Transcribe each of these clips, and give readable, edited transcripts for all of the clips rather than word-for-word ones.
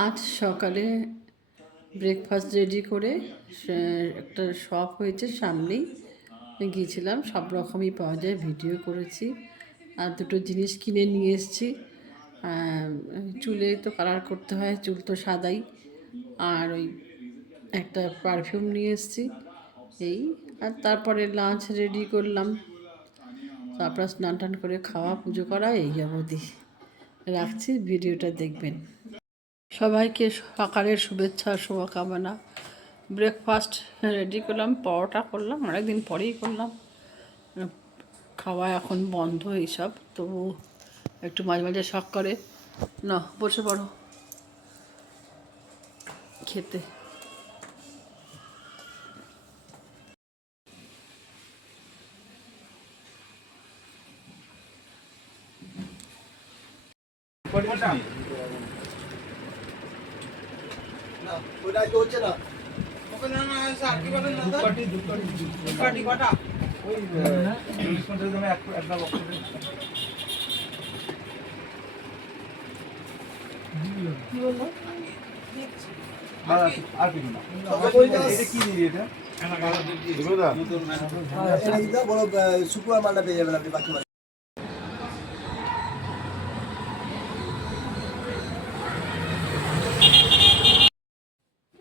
আজ সকালে breakfast ready করে একটা শপ হয়েছে সামনেই গিয়েছিলাম। সব রকমই পাওয়া যায়, ভিডিও করেছি। আর দুটো জিনিস কিনে নিয়ে এসেছি। চুলে তো কালার করতে হয়, চুল তো সাদাই। আর ওই একটা পারফিউম নিয়ে এসেছি এই। আর তারপরে লাঞ্চ রেডি করলাম, তারপর স্নান টান করে খাওয়া, পুজো করা, এই অবধি। রাখছি, ভিডিওটা দেখবেন। সবাইকে সকালের শুভেচ্ছা শুভকামনা। ব্রেকফাস্ট রেডি করলাম, পরোটা করলাম, অনেকদিন পরেই করলাম। খাওয়া এখন বন্ধ এইসব, তবু একটু মাঝে মাঝে শখ করে। না, বসে পড়ো খেতে। শুক্রবার মালটা পেয়ে যাবেন আপনি বাকি।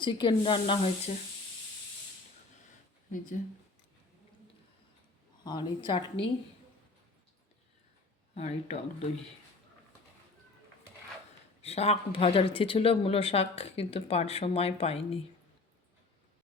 চিকেন রান্না হয়েছে এই যে, আর এই চাটনি, আর এই টক দই। শাক ভাজার ইচ্ছে ছিল, মূলো শাক, কিন্তু সময় পাইনি।